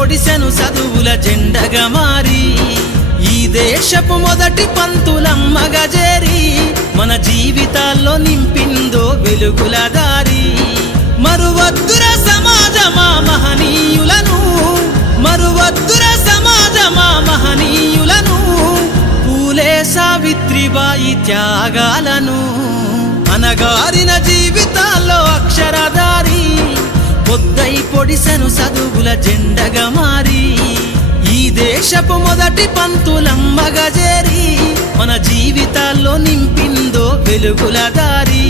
పొడిసెను చదువుల జెండగా మారి ఈ దేశపు మొదటి పంతులమ్మగా చేరి మన జీవితాల్లో నింపిందో వెలుగుల దారి మరువద్దుర సమాజమా మహనీయులను మరువద్దుర సమాజమా మహనీయులను పూలే సావిత్రిబాయి త్యాగాలను అనగారిన జీవితాల్లో అక్షరధారి పొద్దై పొడిసెను చదువుల జెండగా మారి ఈ దేశపు మొదటి పంతులమ్మగా చేరి మన జీవితాల్లో నింపిందో వెలుగుల దారి